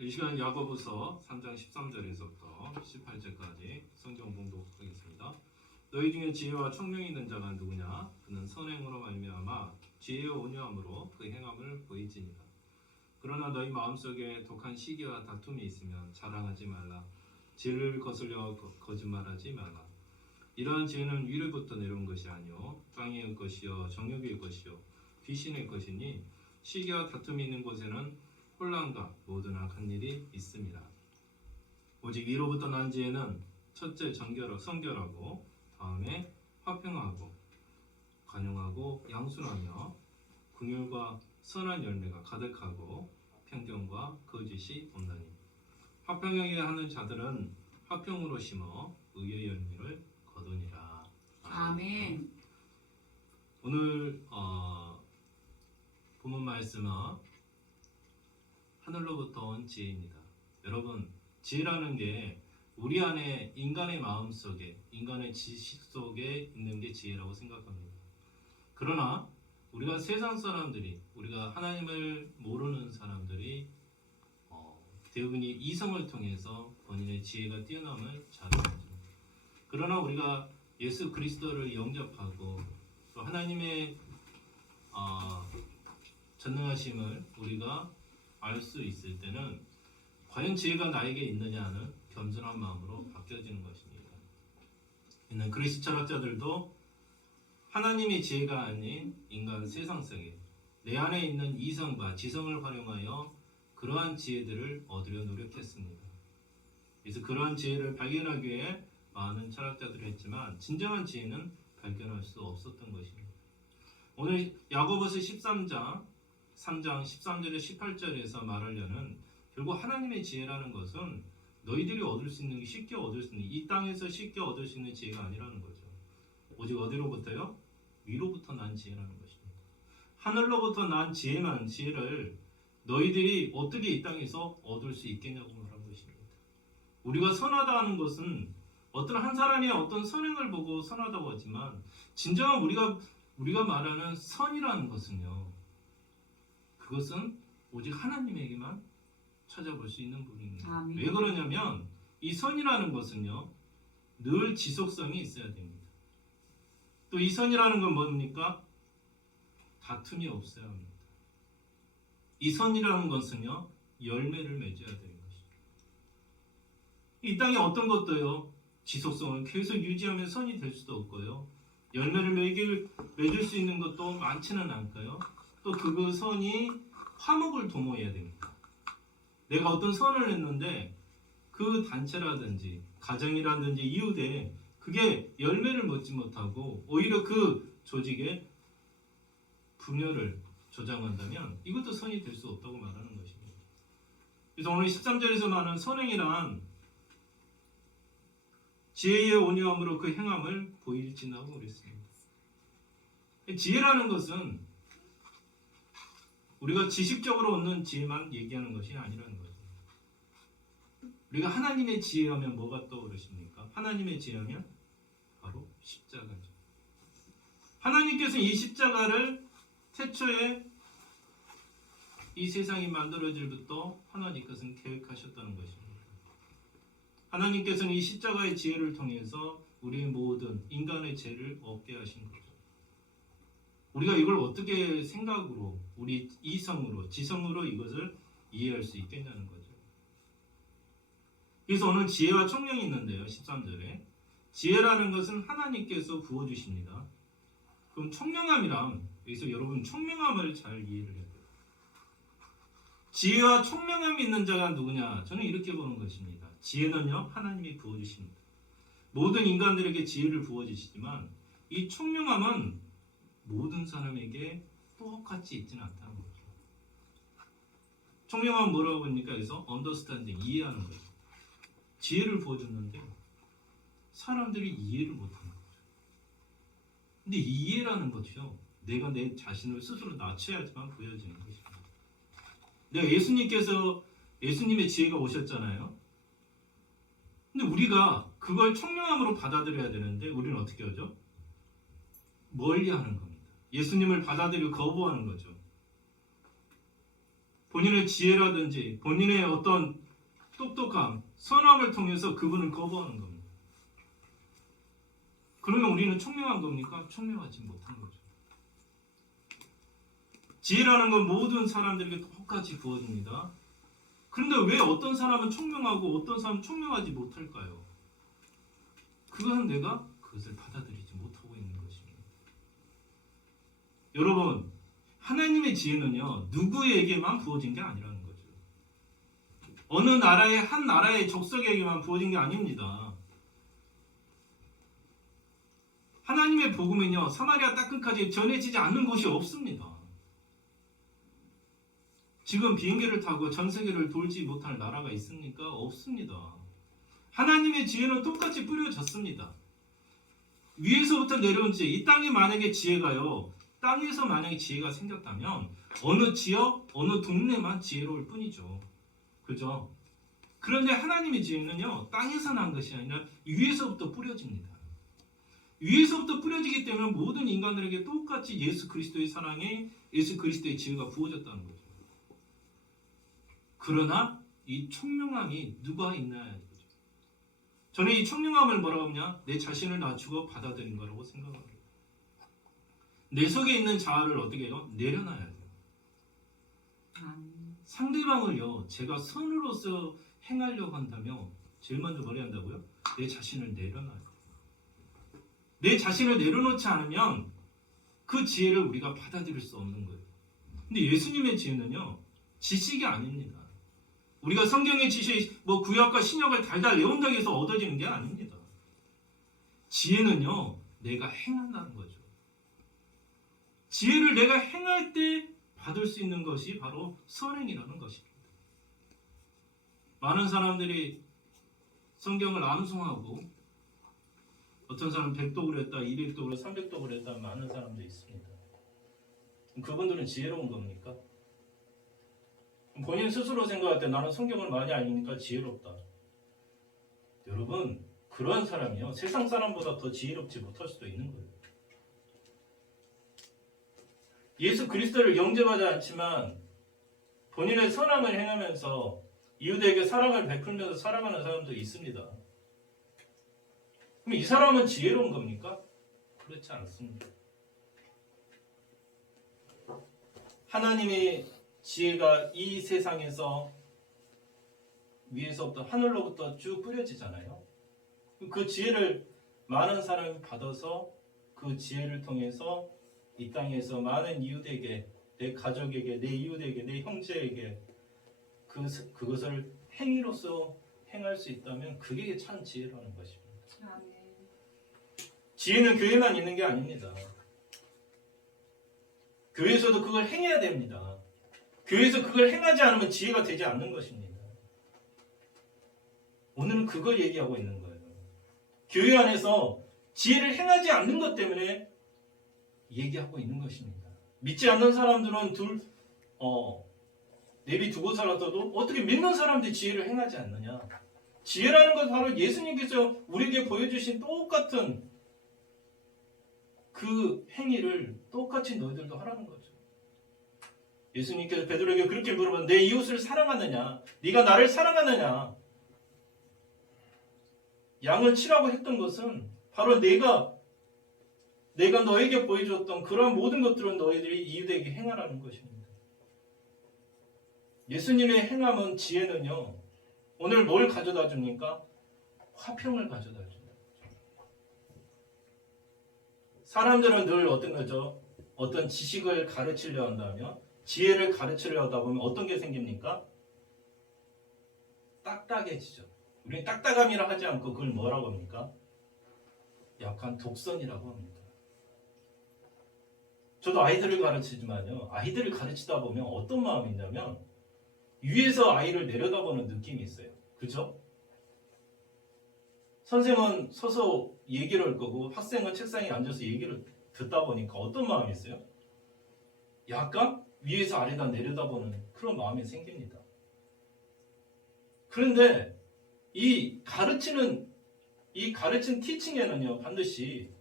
이 시간 야고보서 3장 13절에서부터 18절까지 성경 봉독하겠습니다. 너희 중에 지혜와 총명이 있는 자가 누구냐? 그는 선행으로 말미암아 지혜와 온유함으로 그 행함을 보이지니라. 그러나 너희 마음속에 독한 시기와 다툼이 있으면 자랑하지 말라. 지혜를 거슬려 거짓말하지 말라. 이러한 지혜는 위로부터 내려온 것이 아니요 땅의 것이요 정욕의 것이요 귀신의 것이니 시기와 다툼이 있는 곳에는 혼란과 모든 악한 일이 있습니다. 오직 위로부터 난 지혜는 첫째 성결하고 다음에 화평하고 관용하고 양순하며 긍휼과 선한 열매가 가득하고 편견과 거짓이 없나니 화평하게 하는 자들은 화평으로 심어 의의 열매를 거두니라. 아멘. 오늘 본문 말씀은 하늘로부터 온 지혜입니다. 여러분, 지혜라는 게 우리 안에 인간의 마음 속에, 인간의 지식 속에 있는 게 지혜라고 생각합니다. 그러나 우리가 세상 사람들이, 우리가 하나님을 모르는 사람들이 대부분이 이성을 통해서 본인의 지혜가 뛰어남을 자랑하죠. 그러나 우리가 예수 그리스도를 영접하고 또 하나님의 전능하심을 우리가 알 수 있을 때는 과연 지혜가 나에게 있느냐는 겸손한 마음으로 바뀌어지는 것입니다. 있는 그리스 철학자들도 하나님의 지혜가 아닌 인간 세상 속에 내 안에 있는 이성과 지성을 활용하여 그러한 지혜들을 얻으려 노력했습니다. 그래서 그러한 지혜를 발견하기 위해 많은 철학자들을 했지만 진정한 지혜는 발견할 수 없었던 것입니다. 오늘 야고보서 13장 13절에 18절에서 말하려는 결국 하나님의 지혜라는 것은 너희들이 얻을 수 있는 게 쉽게 얻을 수 있는 이 땅에서 쉽게 얻을 수 있는 지혜가 아니라는 거죠. 오직 어디로부터요? 위로부터 난 지혜라는 것입니다. 하늘로부터 난 지혜를 너희들이 어떻게 이 땅에서 얻을 수 있겠냐고 말하는 것입니다. 우리가 선하다 하는 것은 어떤 한 사람이 어떤 선행을 보고 선하다고 하지만 진정한 우리가 말하는 선이라는 것은요. 그것은 오직 하나님에게만 찾아볼 수 있는 부분입니다. 아멘. 왜 그러냐면 이 선이라는 것은요. 늘 지속성이 있어야 됩니다. 또 이 선이라는 건 뭡니까? 다툼이 없어야 합니다. 이 선이라는 것은요. 열매를 맺어야 되는 것입니다. 이 땅에 어떤 것도요. 지속성을 계속 유지하면 선이 될 수도 없고요. 열매를 맺을 수 있는 것도 많지는 않고요. 또 그 선이 화목을 도모해야 됩니다. 내가 어떤 선을 했는데 그 단체라든지 가정이라든지 이웃에 그게 열매를 맺지 못하고 오히려 그 조직에 분열을 조장한다면 이것도 선이 될 수 없다고 말하는 것입니다. 그래서 오늘 13절에서 말하는 선행이란 지혜의 온유함으로 그 행함을 보일지나고 그랬습니다. 지혜라는 것은 우리가 지식적으로 얻는 지혜만 얘기하는 것이 아니라는 거죠. 우리가 하나님의 지혜하면 뭐가 떠오르십니까? 하나님의 지혜하면 바로 십자가죠. 하나님께서 이 십자가를 태초에 이 세상이 만들어질부터 하나님께서는 계획하셨다는 것입니다. 하나님께서는 이 십자가의 지혜를 통해서 우리의 모든 인간의 죄를 얻게 하신 거죠. 우리가 이걸 어떻게 생각으로, 우리 이성으로, 지성으로 이것을 이해할 수 있겠냐는 거죠. 그래서 오늘 지혜와 총명이 있는데요. 13절에 지혜라는 것은 하나님께서 부어주십니다. 그럼 총명함이란 여기서 여러분 총명함을 잘 이해를 해야 돼요. 지혜와 총명함이 있는 자가 누구냐? 저는 이렇게 보는 것입니다. 지혜는요. 하나님이 부어주십니다. 모든 인간들에게 지혜를 부어주시지만 이 총명함은 모든 사람에게 똑같이 있지는 않다는 거죠. 총명함은 뭐라고 합니까? 그래서 understanding, 이해하는 거죠. 지혜를 부어줬는데 사람들이 이해를 못하는 거죠. 근데 이해라는 것이요. 내가 내 자신을 스스로 낮춰야지만 보여지는 것입니다. 내가 예수님의 지혜가 오셨잖아요. 근데 우리가 그걸 총명함으로 받아들여야 되는데 우리는 어떻게 하죠? 멀리 하는 겁니다. 예수님을 받아들이고 거부하는 거죠. 본인의 지혜라든지 본인의 어떤 똑똑함, 선함을 통해서 그분을 거부하는 겁니다. 그러면 우리는 총명한 겁니까? 총명하지 못한 거죠. 지혜라는 건 모든 사람들에게 똑같이 부어집니다. 그런데 왜 어떤 사람은 총명하고 어떤 사람은 총명하지 못할까요? 그것은 내가 그것을 받아들이지 못하고 있는 것입니다. 여러분, 하나님의 지혜는요, 누구에게만 부어진 게 아니라는 거죠. 어느 나라의 한 나라의 족속에게만 부어진 게 아닙니다. 하나님의 복음은요, 사마리아 땅끝까지 전해지지 않는 곳이 없습니다. 지금 비행기를 타고 전 세계를 돌지 못할 나라가 있습니까? 없습니다. 하나님의 지혜는 똑같이 뿌려졌습니다. 위에서부터 내려온 지혜, 이 땅에 만약에 지혜가요, 땅에서 만약에 지혜가 생겼다면 어느 지역, 어느 동네만 지혜로울 뿐이죠. 그죠? 그런데 하나님의 지혜는요, 땅에서 난 것이 아니라 위에서부터 뿌려집니다. 위에서부터 뿌려지기 때문에 모든 인간들에게 똑같이 예수 그리스도의 사랑에 예수 그리스도의 지혜가 부어졌다는 거죠. 그러나 이 총명함이 누가 있나야 이거죠. 저는 이 총명함을 뭐라고 하냐? 내 자신을 낮추고 받아들인 거라고 생각합니다. 내 속에 있는 자아를 어떻게 해요? 내려놔야 돼요. 상대방을요, 제가 선으로서 행하려고 한다면 제일 먼저 뭘 해야 한다고요? 내 자신을 내려놔야 돼요. 내 자신을 내려놓지 않으면 그 지혜를 우리가 받아들일 수 없는 거예요. 근데 예수님의 지혜는요, 지식이 아닙니다. 우리가 성경의 지식, 구약과 신약을 달달 외운다고 해서 얻어지는 게 아닙니다. 지혜는요, 내가 행한다는 거죠. 지혜를 내가 행할 때 받을 수 있는 것이 바로 선행이라는 것입니다. 많은 사람들이 성경을 암송하고 어떤 사람은 100독을 했다, 200독을 했다, 300독을 했다 많은 사람도 있습니다. 그분들은 지혜로운 겁니까? 본인 스스로 생각할 때 나는 성경을 많이 알니까 지혜롭다. 여러분, 그러한 사람이요, 세상 사람보다 더 지혜롭지 못할 수도 있는 거예요. 예수 그리스도를 영접하지 않지만 본인의 선함을 행하면서 이웃에게 사랑을 베풀면서 살아가는 사람도 있습니다. 그럼 이 사람은 지혜로운 겁니까? 그렇지 않습니다. 하나님의 지혜가 이 세상에서 위에서부터 하늘로부터 쭉 뿌려지잖아요. 그 지혜를 많은 사람이 받아서 그 지혜를 통해서 이 땅에서 많은 이웃에게, 내 가족에게, 내 이웃에게, 내 형제에게 그것을 행위로서 행할 수 있다면 그게 참 지혜라는 것입니다. 아멘. 지혜는 교회만 있는 게 아닙니다. 교회에서도 그걸 행해야 됩니다. 교회에서 그걸 행하지 않으면 지혜가 되지 않는 것입니다. 오늘은 그걸 얘기하고 있는 거예요. 교회 안에서 지혜를 행하지 않는 것 때문에 얘기하고 있는 것입니다. 믿지 않는 사람들은 내비두고 살았어도 어떻게 믿는 사람들이 지혜를 행하지 않느냐. 지혜라는 건 바로 예수님께서 우리에게 보여주신 똑같은 그 행위를 똑같이 너희들도 하라는 거죠. 예수님께서 베드로에게 그렇게 물어봤는데 내 이웃을 사랑하느냐? 네가 나를 사랑하느냐? 양을 치라고 했던 것은 바로 내가 너에게 보여줬던 그러한 모든 것들은 너희들이 이웃에게 행하라는 것입니다. 예수님의 행함은 지혜는요, 오늘 뭘 가져다 줍니까? 화평을 가져다 줍니다. 사람들은 늘 어떤 거죠? 어떤 지식을 가르치려 한다면, 지혜를 가르치려 하다 보면 어떤 게 생깁니까? 딱딱해지죠. 우리는 딱딱함이라 하지 않고 그걸 뭐라고 합니까? 약간 독선이라고 합니다. 저도 아이들을 가르치지만요, 아이들을 가르치다 보면 어떤 마음이 있냐면 위에서 아이를 내려다보는 느낌이 있어요. 그죠? 선생은 서서 얘기를 할 거고 학생은 책상에 앉아서 얘기를 듣다 보니까 어떤 마음이 있어요? 약간 위에서 아래다 내려다보는 그런 마음이 생깁니다. 그런데 이 가르친 티칭에는요, 반드시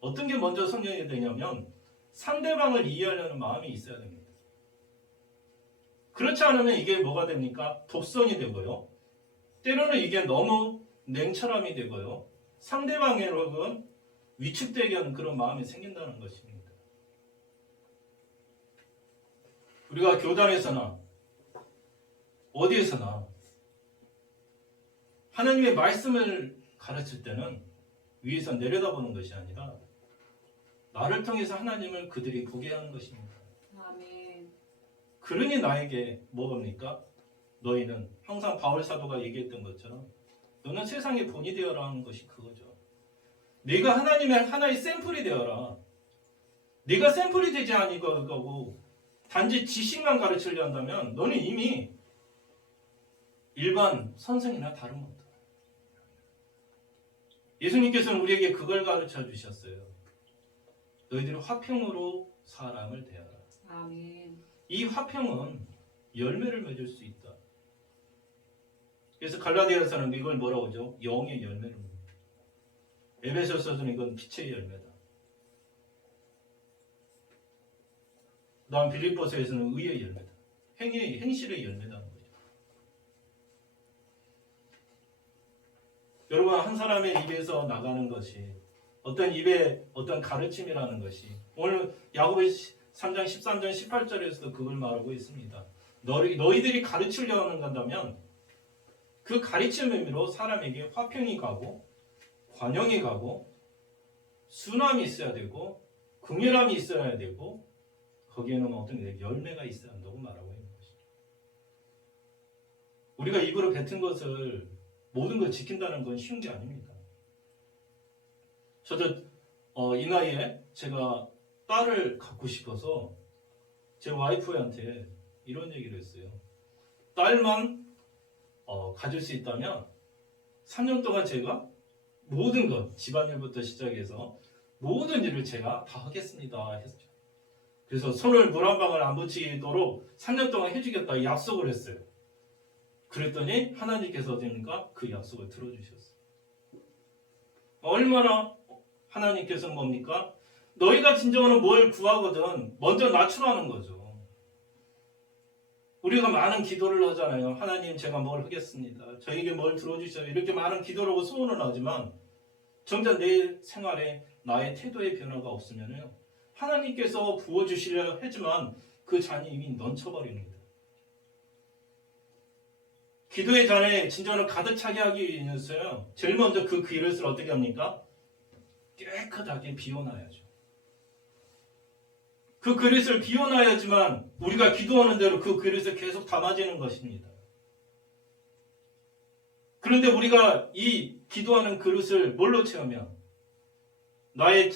어떤 게 먼저 성령이 되냐면 상대방을 이해하려는 마음이 있어야 됩니다. 그렇지 않으면 이게 뭐가 됩니까? 독선이 되고요. 때로는 이게 너무 냉철함이 되고요. 상대방의 여러분 위축되게 하는 그런 마음이 생긴다는 것입니다. 우리가 교단에서나 어디에서나 하나님의 말씀을 가르칠 때는 위에서 내려다보는 것이 아니라 나를 통해서 하나님을 그들이 보게 하는 것입니다. 아멘. 그러니 나에게 뭐입니까? 너희는 항상 바울 사도가 얘기했던 것처럼 너는 세상의 본이 되어라 하는 것이 그거죠. 네가 하나님의 하나의 샘플이 되어라. 네가 샘플이 되지 아니고 단지 지식만 가르치려 한다면 너는 이미 일반 선생이나 다름없다. 예수님께서는 우리에게 그걸 가르쳐 주셨어요. 너희들이 화평으로 사람을 대하라. 아멘. 이 화평은 열매를 맺을 수 있다. 그래서 갈라디아서는 이걸 뭐라고 하죠? 영의 열매를. 에베소서는 이건 빛의 열매다. 그다음 빌립보서에서는 의의 열매다. 행실의 열매다. 여러분 한 사람의 입에서 나가는 것이 어떤 입의 어떤 가르침이라는 것이 오늘 야고보 3장 13절 18절에서도 그걸 말하고 있습니다. 너희들이 가르치려고 한다면 그 가르침의 의미로 사람에게 화평이 가고 관용이 가고 순함이 있어야 되고 긍휼함이 있어야 되고 거기에는 어떤 열매가 있어야 한다고 말하고 있는 것이죠. 우리가 입으로 뱉은 것을 모든 걸 지킨다는 건 쉬운 게 아닙니다. 저도 이 나이에 제가 딸을 갖고 싶어서 제 와이프한테 이런 얘기를 했어요. 딸만 가질 수 있다면 3년 동안 제가 모든 것, 집안일부터 시작해서 모든 일을 제가 다 하겠습니다 했죠. 그래서 손을 물 한 방울 안 붙이도록 3년 동안 해주겠다 약속을 했어요. 그랬더니 하나님께서 어디입니까? 그 약속을 들어주셨어요. 얼마나 하나님께서는 뭡니까? 너희가 진정으로 뭘 구하거든 먼저 낮추라는 거죠. 우리가 많은 기도를 하잖아요. 하나님 제가 뭘 하겠습니다. 저에게 뭘 들어주셔요. 이렇게 많은 기도를 하고 소원을 하지만 정작 내 생활에 나의 태도의 변화가 없으면 하나님께서 부어주시려 하지만 그 잔이 이미 넘쳐버립니다. 기도의 잔에 진정으로 가득 차게 하기 위해서요. 제일 먼저 그 그릇을 어떻게 합니까? 깨끗하게 비워놔야죠. 그 그릇을 비워놔야지만 우리가 기도하는 대로 그 그릇에 계속 담아지는 것입니다. 그런데 우리가 이 기도하는 그릇을 뭘로 채우면 나의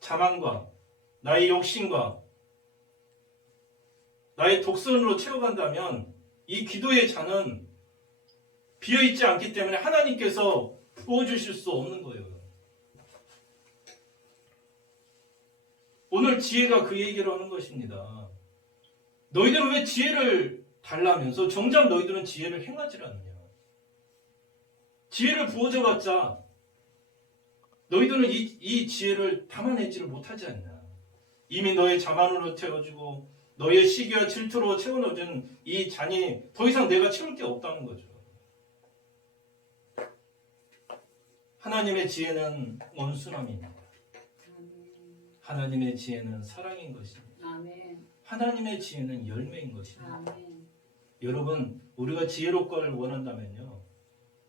자만과 나의 욕심과 나의 독선으로 채워간다면 이 기도의 잔은 비어있지 않기 때문에 하나님께서 부어주실 수 없는 거예요. 오늘 지혜가 그 얘기를 하는 것입니다. 너희들은 왜 지혜를 달라면서 정작 너희들은 지혜를 행하지 않느냐. 지혜를 부어줘봤자 너희들은 이 지혜를 담아내지를 못하지 않냐. 이미 너의 자만으로 채워주고 너의 시기와 질투로 채워넣어준 이 잔이 더 이상 내가 채울 게 없다는 거죠. 하나님의 지혜는 온순함입니다. 하나님의 지혜는 사랑인 것입니다. 아멘. 하나님의 지혜는 열매인 것입니다. 아멘. 여러분 우리가 지혜롭기를 원한다면요.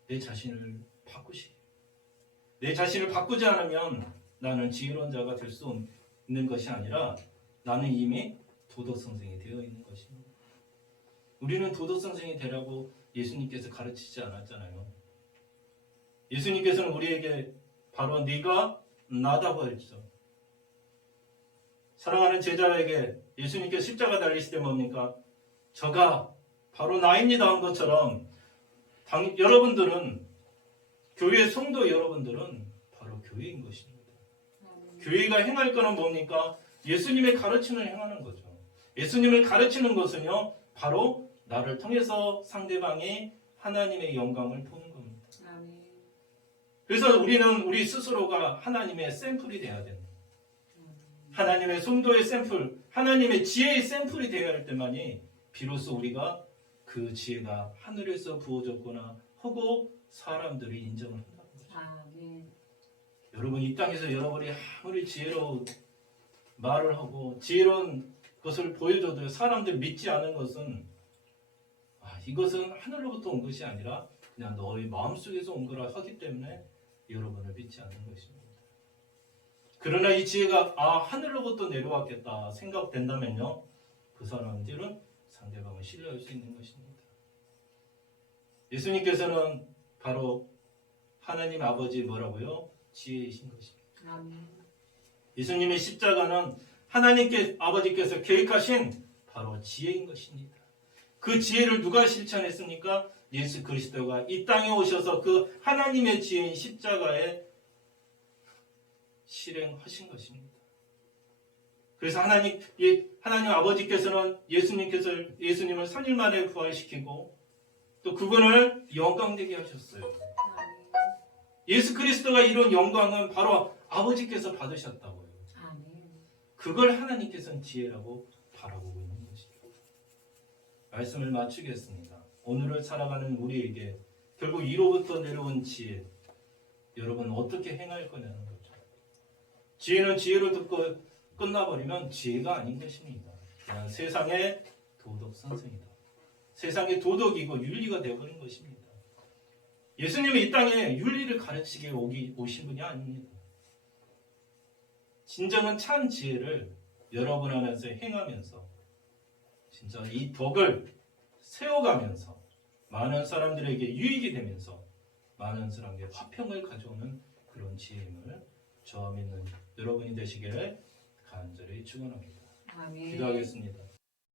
내 자신을 바꾸시기. 내 자신을 바꾸지 않으면 나는 지혜로운 자가 될 수 있는 것이 아니라 나는 이미 도덕성생이 되어 있는 것입니다. 우리는 도덕성생이 되라고 예수님께서 가르치지 않았잖아요. 예수님께서는 우리에게 바로 네가 나다고 했죠. 사랑하는 제자에게 예수님께서 십자가 달리실 때 뭡니까? 저가 바로 나입니다 한 것처럼 여러분들은 교회 성도 여러분들은 바로 교회인 것입니다. 교회가 행할 거는 뭡니까? 예수님의 가르침을 행하는 거죠. 예수님을 가르치는 것은요 바로 나를 통해서 상대방이 하나님의 영광을 보는 겁니다. 그래서 우리는 우리 스스로가 하나님의 샘플이 되어야 됩니다. 하나님의 성도의 샘플, 하나님의 지혜의 샘플이 되어야 할 때만이 비로소 우리가 그 지혜가 하늘에서 부어졌거나 하고 사람들이 인정을 한다는 거죠. 아멘. 여러분 이 땅에서 여러분이 아무리 지혜로운 말을 하고 지혜로운 것을 보여줘도 사람들 믿지 않은 것은 이것은 하늘로부터 온 것이 아니라 그냥 너의 마음속에서 온 거라 하기 때문에 여러분을 믿지 않는 것입니다. 그러나 이 지혜가 하늘로부터 내려왔겠다 생각된다면요, 그 사람들은 상대방을 신뢰할 수 있는 것입니다. 예수님께서는 바로 하나님 아버지 뭐라고요? 지혜이신 것입니다. 아멘. 예수님의 십자가는 하나님께 아버지께서 계획하신 바로 지혜인 것입니다. 그 지혜를 누가 실천했습니까? 예수 그리스도가 이 땅에 오셔서 그 하나님의 지혜인 십자가에 실행하신 것입니다. 그래서 하나님 아버지께서는 예수님을 3일 만에 부활시키고 또 그분을 영광되게 하셨어요. 아멘. 예수 그리스도가 이룬 영광은 바로 아버지께서 받으셨다고요. 아멘. 그걸 하나님께서는 지혜라고 바라보고 있는 것입니다. 말씀을 마치겠습니다. 오늘을 살아가는 우리에게 결국 위로부터 내려온 지혜, 여러분 어떻게 행할 거냐는 거죠. 지혜는 지혜로 듣고 끝나버리면 지혜가 아닌 것입니다. 그냥 세상의 도덕 선생이다. 세상의 도덕이고 윤리가 되어버린 것입니다. 예수님은 이 땅에 윤리를 가르치게 오신 분이 아닙니다. 진정한 참 지혜를 여러분 안에서 행하면서 진짜 이 덕을 세워가면서 많은 사람들에게 유익이 되면서 많은 사람에게 화평을 가져오는 그런 지혜임을 저와 믿는 여러분이 되시기를 간절히 축원합니다. 아멘. 기도하겠습니다.